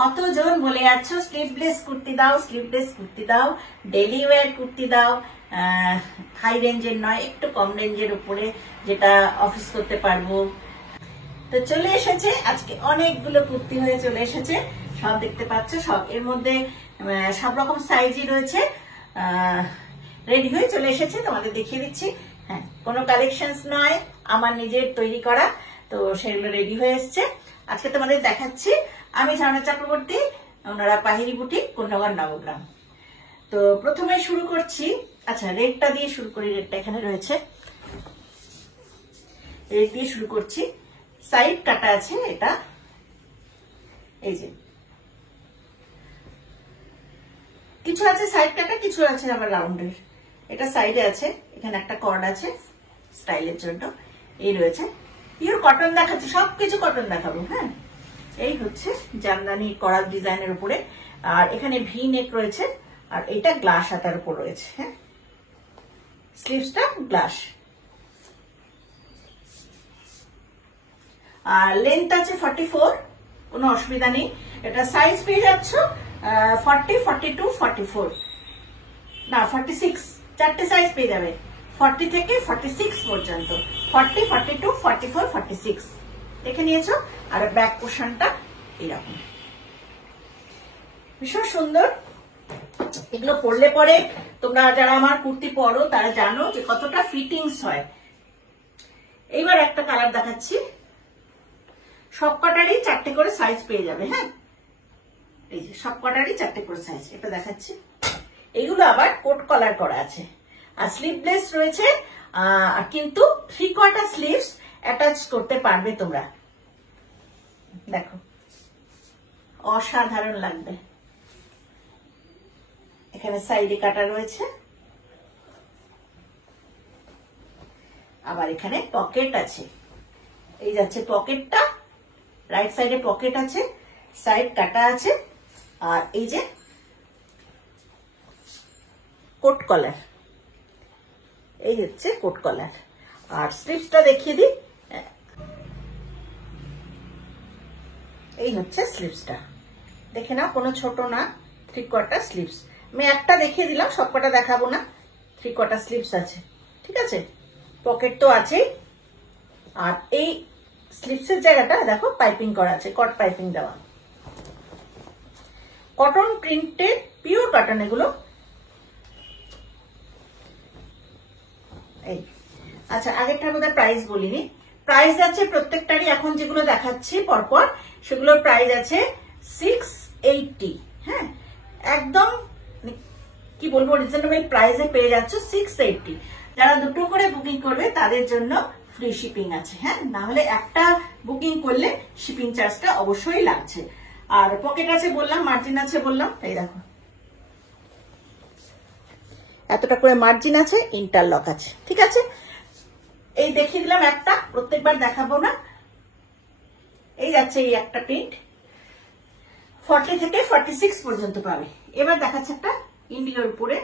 কতজন বলে যাচ্ছ স্লিভলেস কুর্তি দাও, স্লিভলেস কুর্তি দাও, ডেলি ওয়্যার কুর্তি দাও, হাই রেঞ্জের নয়, একটু কম রেঞ্জের উপরে, যেটা অফিস করতে পারবো। তো চলে এসেছে আজকে অনেকগুলো কুর্তি হয়ে চলে এসেছে, সব দেখতে পাচ্ছ। সব এর মধ্যে সব রকম সাইজই রয়েছে, রেডি হয়ে চলে এসেছে, তোমাদের দেখিয়ে দিচ্ছি। হ্যাঁ, কোনো কালেকশনস নয়, আমার নিজের তৈরি করা, তো সেগুলো রেডি হয়ে এসছে। আজকে তোমাদের দেখাচ্ছি আমি ঝর্ণা চক্রবর্তী, ওনারা পাহিরি বুটিক, কন্যাগর নবগ্রাম। তো প্রথমে শুরু করছি, আচ্ছা রেডটা দিয়ে শুরু করি, রেডটা এখানে রয়েছে, রেড দিয়ে শুরু করছি। সাইড কাটা আছে এটা, এই যে কিছু আছে সাইড কাটা, কিছু আছে আবার রাউন্ডের। এটা সাইডে আছে, এখানে একটা কর্ড আছে স্টাইলের জন্য, এই রয়েছে। পিওর কটন দেখাচ্ছি, সবকিছু কটন দেখাবো। হ্যাঁ, এই হচ্ছে জামদানি করা ডিজাইনের উপরে, আর এখানে ভি নেক রয়েছে, আর এটা গ্লাস হাতার উপর রয়েছে। হ্যাঁ, স্লিভসটা গ্লাস, আর লেন্থ আছে 44, কোনো অসুবিধা নেই। এটা সাইজ পেয়ে যাচ্ছ 40, 42, 44, না 46, চারটে সাইজ পেয়ে যাবে, 40 থেকে 46 পর্যন্ত, 40, 42, 44, 46 দেখে নিয়েছো। আর ব্যাক পোর্শনটা এরকম, ভীষণ সুন্দর। এগুলো পরলে পরে তোমরা যারা আমার কুর্তি পরো তারা জানো যে কতটা ফিটিংস হয়। এইবার একটা কালার দেখাচ্ছি, সব কটারই চারটে করে সাইজ পেয়ে যাবে। হ্যাঁ, এই যে সব কটারই চারটে করে সাইজ, এটা দেখাচ্ছি। এইগুলো আবার কোট কলার করা আছে, আর স্লিভলেস রয়েছে, কিন্তু 3/4 স্লিভস অ্যাটাচ করতে পারবে তোমরা। দেখো অসাধারণ লাগবে। এখানে সাইডে কাটা রয়েছে, আবার এখানে পকেট আছে, এই যাচ্ছে পকেটটা, রাইট সাইডে পকেট আছে, সাইড কাটা আছে, আর এই যে কোট কলার, এই হচ্ছে কোট কলার। আর স্লিভসটা দেখিয়ে দিই, এই হচ্ছে স্লিভসটা, দেখে নাও, কোনো ছোট না, 3/4 স্লিভস। আমি একটা দেখিয়ে দিলাম, সবকটা দেখাবো না, 3/4 স্লিভস আছে, ঠিক আছে। পকেট তো আছেই, আর এই স্লিভসের জায়গাটা দেখো পাইপিং করা আছে, কট পাইপিং দেওয়া, কটন প্রিন্টের, পিওর কটন এগুলো। এই আচ্ছা, আগেরটার মধ্যে প্রাইস বলিনি, প্রাইস আছে প্রত্যেকটারই, এখন যেগুলো দেখাচ্ছি পরপর সেগুলোর প্রাইস আছে 680। হ্যাঁ, একদম কি বলবো, রিজনেবল প্রাইসে পেয়ে যাচ্ছ 680। যারা দুটো করে বুকিং করবে তাদের জন্য ফ্রি শিপিং আছে। হ্যাঁ, না হলে একটা বুকিং করলে শিপিং চার্জটা অবশ্যই লাগছে। আর পকেট আছে বললাম, মার্জিন আছে বললাম, এই দেখো এতটা করে মার্জিন আছে, ইন্টারলক আছে, ঠিক আছে। এই দেখিয়ে দিলাম একটা, প্রত্যেকবার দেখাবো না। এই যাচ্ছে এই একটা প্রিন্ট, 40 থেকে 46 পর্যন্ত পাবে। এবার দেখাচ্ছে একটা ইন্ডিগোর উপরে,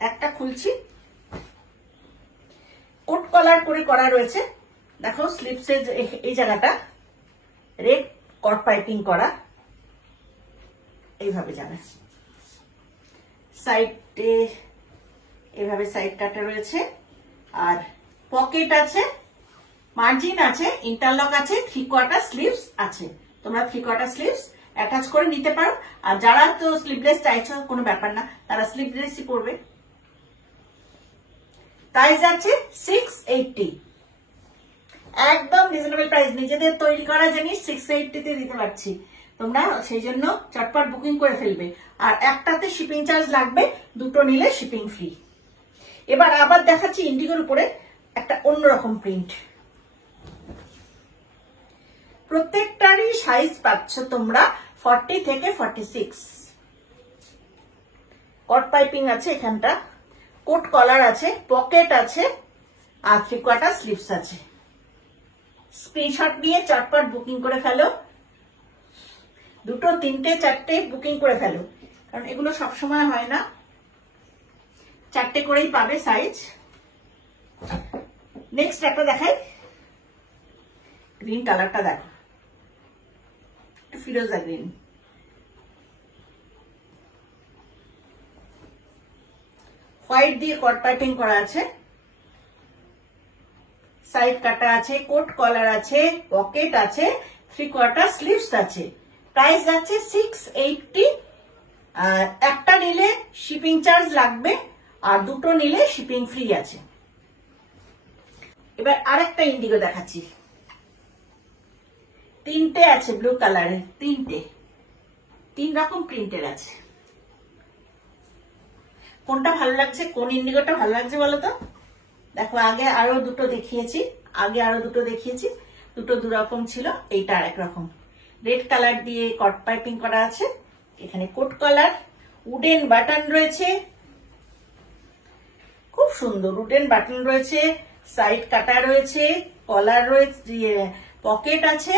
একটা খুলছি, কোট কলার করে করা রয়েছে। দেখো স্লিভসের এই জায়গাটা রেড কট পাইপিং করা, এইভাবে যাবে, সাইডে এইভাবে সাইড কাটা রয়েছে, আর পকেট আছে, মার্জিন আছে, ইন্টারলক আছে, 3/4 স্লিভস আছে। তোমরা 3/4 স্লিভস অ্যাটাচ করে নিতে পারো, আর যারা তো স্লিভলেস চাইছো কোনো ব্যাপার না, তারা স্লিভলেসই পরবে। প্রাইস আছে 680, একদম রিজনেবল প্রাইস, নিজেদের তৈরি করা জিনিস 680 তে দিতে পারছি। তোমরা সেই জন্য চটপট বুকিং করে ফেলবে, আর একটাতে শিপিং চার্জ লাগবে, দুটো নিলে শিপিং ফ্রি। এবার আবার দেখাচ্ছি ইন্ডিগোর উপরে একটা অন্যরকম প্রিন্ট, প্রত্যেকটারই সাইজ পাচ্ছ তোমরা 40 থেকে 46। কট পাইপিং আছে, এখানটা কোট কলার আছে, পকেট আছে, আর 3/4 স্লিভস আছে। স্ক্রিনশট নিয়ে চটপট বুকিং করে ফেলো, দুটো, তিনটে, চারটে বুকিং করে ফেলো, কারণ এগুলো সবসময় হয় না, চারটে করেই পাবে সাইজ। নেক্সট একটা দেখাই, গ্রিন কালারটা দেখো, ফিরোজা গ্রিন। হোয়াইট দিয়ে কট পাইপিং করা আছে, সাইড কাটা আছে, কোট কলার আছে, পকেট আছে, 3/4 স্লিভস আছে। প্রাইস যাচ্ছে 680। একটা নিলে শিপিং চার্জ লাগবে, আর দুটো নিলে শিপিং ফ্রি আছে। এবার আরেকটা ইন্ডিগো দেখাচ্ছি, তিনটে আছে ব্লু কালারের, তিন রকম প্রিন্টের আছে। কোনটা ভালো লাগছে, কোন ইন্ডিগোটা ভালো লাগছে বলো তো? দেখো আগে আরো দুটো দেখিয়েছি, দুটো দুরকম ছিল, এইটা আরেক রকম। রেড কালার দিয়ে কট পাইপিং করা আছে, এখানে কোট কলার, উডেন বাটন রয়েছে, খুব সুন্দর উডেন বাটন রয়েছে, সাইড কাটা রয়েছে, কলার রয়েছে, পকেট আছে,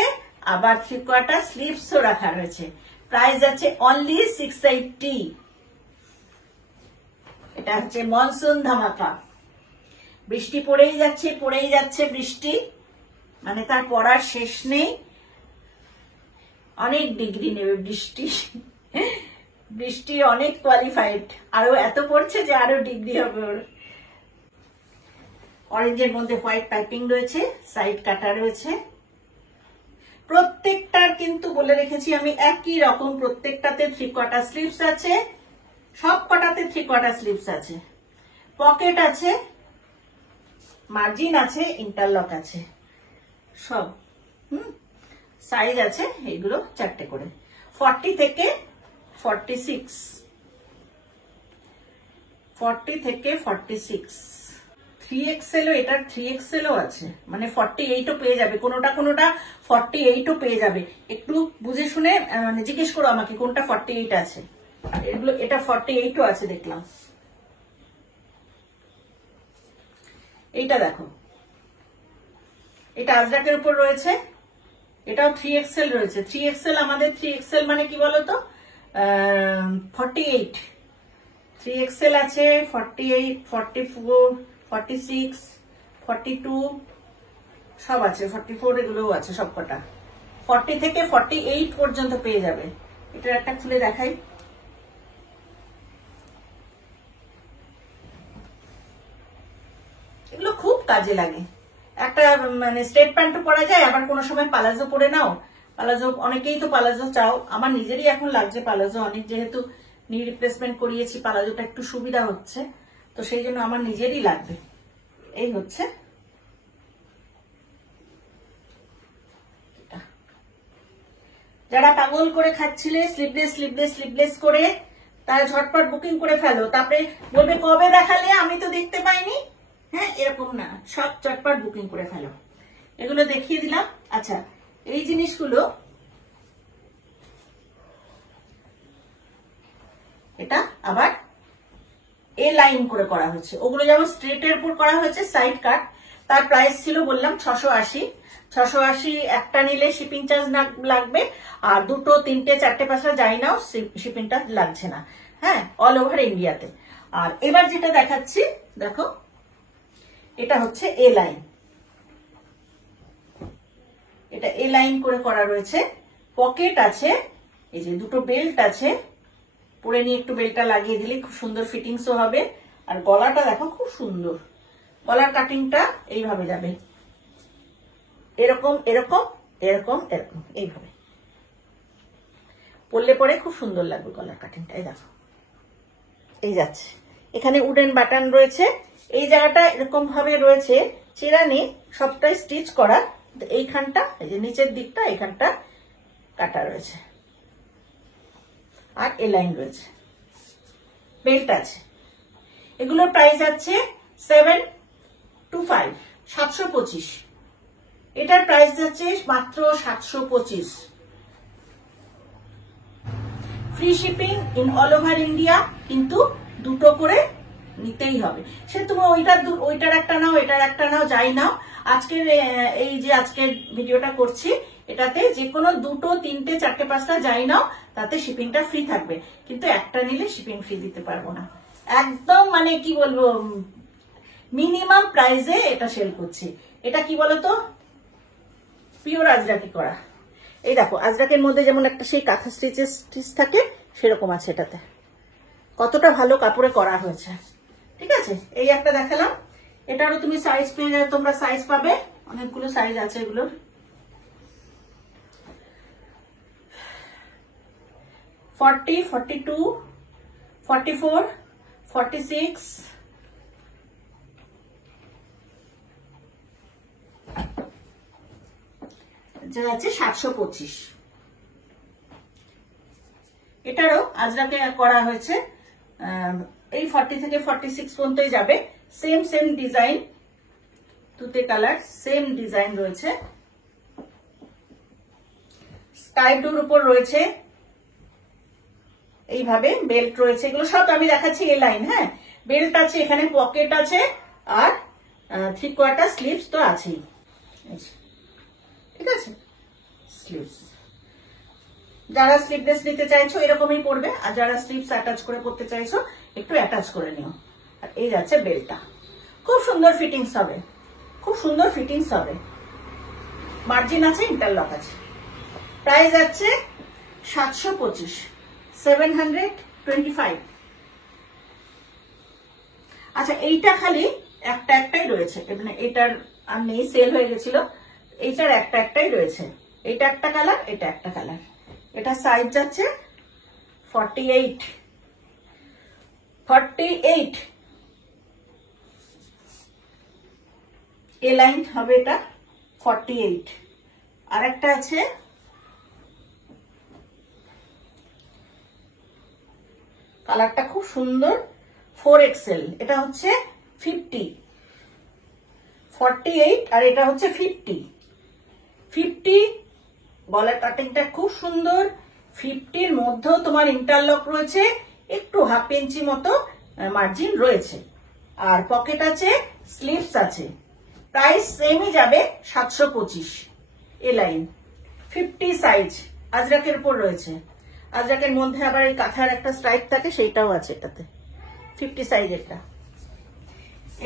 আবার 3/4 স্লিভসও রাখা রয়েছে। প্রাইস আছে অনলি 680। এটা হচ্ছে মনসুন ধামাকা। বৃষ্টি পড়েই যাচ্ছে বৃষ্টি, মানে তার পড়ার শেষ নেই। অনেক ডিগ্রি নেবে বৃষ্টি অনেক কোয়ালিফাইড, আরো এত পড়ছে যে আরো ডিগ্রি হবে ওর। অরেঞ্জের মধ্যে হোয়াইট পাইপিং রয়েছে, সাইড কাটা রয়েছে। প্রত্যেকটার কিন্তু বলে রেখেছি আমি একই রকম, প্রত্যেকটাতে 3/4 স্লিভস আছে, সব কটাতে 3/4 স্লিভস আছে, পকেট আছে, মার্জিন আছে, ইন্টারলক আছে, সব সাইজ আছে। এগুলো 4টে করে, 40 থেকে 46, 3XL ও, এটার 3XL ও আছে, মানে 48ও পেয়ে যাবে, কোনোটা 48ও পেয়ে যাবে। একটু বুঝে শুনে মানে জিজ্ঞেস করো আমাকে কোনটা 48 আছে। এগুলো এটা 48ও আছে দেখলাম। এইটা দেখো, এটা আজরাকের উপর রয়েছে, এটাও 3XL রয়েছে। 3XL আমাদের 3XL মানে কি বলতো, 48, 3XL আছে, 48, 44, 46, 42 সব আছে, 44 এগুলোও আছে সব কটা। 40 থেকে 48 পর্যন্ত পেয়ে যাবে। এটার একটা খুলে দেখাই, এগুলো খুব কাজে লাগে। একটা মানে স্ট্রেট প্যান্টও পরা যায়, আবার কোনো সময় পালাজো পরে নাও। পালাজো অনেকেই তো পালাজো চাও, আমার নিজেরই এখন লাগছে পালাজো অনেক, যেহেতু নি রিপ্লেসমেন্ট করিয়েছি, পালাজোটা একটু সুবিধা হচ্ছে, তো সেই জন্য আমার নিজেরই লাগবে। এই হচ্ছে যারা পাগল করে খাচ্ছিলে স্লিভলেস করে, তারা ঝটপট বুকিং করে ফেলো, তারপরে বলবে কবে দেখালে, আমি তো দেখতে পাইনি। হ্যাঁ, এরকম না, সব চটপট বুকিং করে ফেলো। এগুলো দেখিয়ে দিলাম। আচ্ছা, এই জিনিসগুলো, এটা আবার এ লাইন করে করা হয়েছে, ওগুলো যেমন স্ট্রেটের উপর করা হয়েছে সাইড কাট, তার প্রাইস ছিল বললাম 680। একটা নিলে শিপিং চার্জ লাগবে, আর দুটো, তিনটে, চারটে, পাঁচটা যাই নাও শিপিংটা লাগছে না। হ্যাঁ, অল ওভার ইন্ডিয়াতে। আর এবার যেটা দেখাচ্ছি দেখো, এটা হচ্ছে এ লাইন, এটা এ লাইন করে করা রয়েছে, পকেট আছে, এই যে দুটো বেল্ট আছে, পরে নিয়ে একটু বেল্টটা লাগিয়ে দিলে খুব সুন্দর ফিটিংসও হবে। আর গলাটা দেখো খুব সুন্দর, গলার কাটিংটা এইভাবে যাবে, এরকম এরকম এরকম এরকম, এইভাবে পরলে পরে খুব সুন্দর লাগবে গলার কাটিংটা। এই দেখো, এই যাচ্ছে, এখানে উডেন বাটন রয়েছে, এই জায়গাটা এরকম ভাবে রয়েছে, চেরানি সবটাই স্টিচ করা, এইখানটা, এই যে নিচের দিকটা, এখানটা কাটা রয়েছে, আর এ লাইন রয়েছে, বেল্ট আছে। এগুলোর প্রাইস আছে 725, 725। এটার প্রাইস আছে মাত্র 725। Free shipping in all over India, কিন্তু দুটো করে নিতেই হবে। সে তুমি ওইটার একটা নাও, এটার একটা নাও, যাই নাও। আজকের এই যে আজকের ভিডিওটা করছি, এটাতে যে কোনো দুটো, তিনটে, চারটে, পাঁচটা যাই নাও, তাতে শিপিংটা ফ্রি থাকবে, কিন্তু একটা নিলে শিপিং ফ্রি দিতে পারবো না। একদম মানে কি বলবো, মিনিমাম প্রাইসে এটা সেল করছি। এটা কি বলতো, পিওর আজরাকি করা। এই দেখো আজরাকের মধ্যে যেমন একটা সেই কাঁথা স্টিচ থাকে সেরকম আছে এটাতে, কতটা ভালো কাপড়ে করা হয়েছে। ঠিক আছে, এই একটা দেখালাম। এটারও তুমি সাইজ পেয়ে যাবে, তোমরা সাইজ পাবে, অনেকগুলো সাইজ আছে এগুলোর। ফর্টি, 42, 44, 46, যা আছে 725। এটারও আজরাকে করা হয়েছে, এই 40 থেকে 46 পর্যন্তই যাবে। সেম ডিজাইন, তুতে কালার, সেম ডিজাইন রয়েছে। স্কাই ব্লুর উপর রয়েছে এইভাবে বেল্ট রয়েছে। এগুলো সব আমি দেখাচ্ছি এ লাইন। হ্যাঁ, বেল্ট আছে, এখানে পকেট আছে, আর 3/4 স্লিভস তো আছেই। ঠিক আছে, স্লিভস যারা স্লিভলেস নিতে চাইছো এরকমই পড়বে, আর যারা স্লিভস অ্যাটাচ করে পড়তে চাইছো একটু অ্যাটাচ করে নিও। আর এই যাচ্ছে বেল্টটা, খুব সুন্দর ফিটিংস হবে, খুব সুন্দর ফিটিংস হবে। মার্জিন আছে, ইন্টারলক আছে। প্রাইস আছে 725, 725। আচ্ছা, এইটা খালি একটাই রয়েছে, মানে এটার আর নেই, সেল হয়ে গেছিল। এইটার একটাই রয়েছে, এটা একটা কালার, এটা একটা কালার। এটা সাইজ যাচ্ছে 48, 48 এ লাইন হবে এটা, 48। আর একটা আছে কালারটা খুব সুন্দর, 4XL। এটা হচ্ছে 50, 48, আর এটা হচ্ছে 50। গলার কাটিংটা খুব সুন্দর। 50-র মধ্যেও তোমার ইন্টারলক রয়েছে, একটু 1/2 ইঞ্চি মতো মার্জিন রয়েছে, আর পকেট আছে, স্লিভস আছে। প্রাইস সেমই যাবে 725 এ লাইন, 50 সাইজ। আজরাকের উপর রয়েছে, আজরাকের মধ্যে আবার এই কাঁথার একটা স্ট্রাইপ থাকে, সেইটাও আছে এটাতে, 50 সাইজ এটা।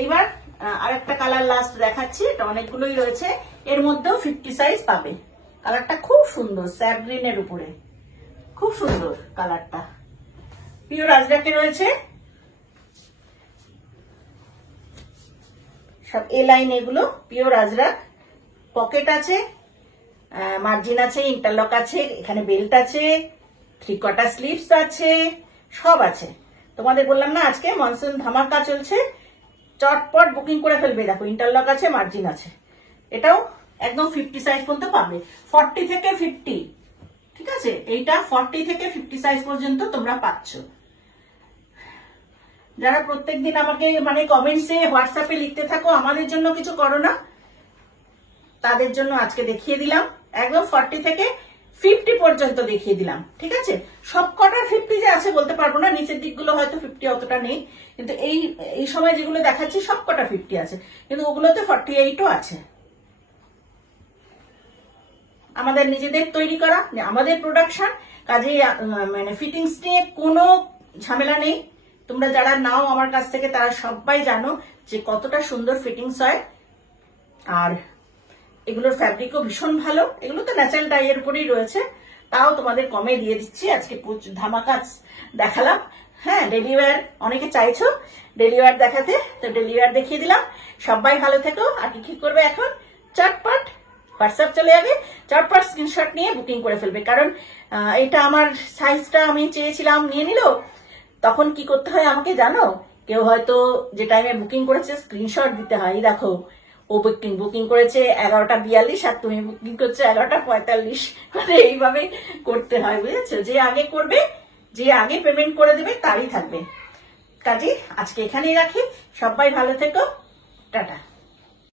এইবার আরেকটা কালার লাস্ট দেখাচ্ছি, এটা অনেকগুলোই রয়েছে, এর মধ্যেও 50 সাইজ পাবে। কালারটা খুব সুন্দর, স্যাপ গ্রিনের উপরে, খুব সুন্দর কালারটা। পিওর আজরাকে রয়েছে সব এ লাইন, এগুলো পিওর আজরাক। পকেট আছে, মার্জিন আছে, ইন্টারলক আছে, এখানে বেল্ট আছে, 3/4 স্লিভস আছে, সব আছে। তোমাদের বললাম না আজকে মনসুন ধামাকা চলছে, চটপট বুকিং করে ফেলবে। দেখো ইন্টারলক আছে, মার্জিন আছে। এটাও একদম 50 সাইজ পর্যন্ত পাবে, 40 থেকে 50। ঠিক আছে, এইটা 40 থেকে 50 সাইজ পর্যন্ত তোমরা পাচ্ছ। যারা প্রত্যেকদিন আমাকে মানে কমেন্টসে হোয়াটসঅ্যাপে লিখতে থাকো আমাদের জন্য কিছু করো না, তাদের জন্য আজকে দেখিয়ে দিলাম। একদম 40 থেকে 50 পর্যন্ত দেখিয়ে দিলাম। ঠিক আছে, সব কটার 50 যে আছে বলতে পারবো না, নিচের দিকগুলো হয়তো 50 অতটা নেই, কিন্তু এই সময় যেগুলো দেখাচ্ছি সব কটা 50 আছে, কিন্তু ওগুলোতে 48ও আছে। আমাদের নিজেদের তৈরি করা, আমাদের প্রোডাকশন, কাজেই মানে ফিটিংস নিয়ে কোনো ঝামেলা নেই। তোমরা যারা নাও আমার কাছ থেকে তারা সবাই জানো যে কতটা সুন্দর ফিটিংস হয়, আর এগুলোর ফ্যাব্রিকও ভীষণ ভালো। এগুলো তো ন্যাচারাল ডাইয়ের উপরেই রয়েছে, তাও তোমাদের কমে দিয়ে দিচ্ছি। আজকে ধামাকা দেখালাম। হ্যাঁ, ডেলিওয়ার অনেকে চাইছো ডেলিওয়ার দেখাতে, তো ডেলিওয়ার দেখিয়ে দিলাম। সবাই ভালো থেকো। আর কি করবে এখন, চটপট হোয়াটসঅ্যাপ চলে যাবে, চটপট স্ক্রিনশট নিয়ে বুকিং করে ফেলবে। কারণ এটা আমার সাইজটা আমি চেয়েছিলাম, নিয়ে নিল। তখন কি করতে হয় আমাকে জানো, কেউ হয়তো যে টাইমে বুকিং করেছে স্ক্রিনশট দিতে হয়। দেখো ও বুকিং করেছে 11:42 আর তুমি বুকিং করছো 11:45, মানে এইভাবে করতে হয়, বুঝেছো? যে আগে করবে, যে আগে পেমেন্ট করে দেবে তারই থাকবে। কাজে আজকে এখানেই রাখি। সবাই ভালো থেকো, টাটা।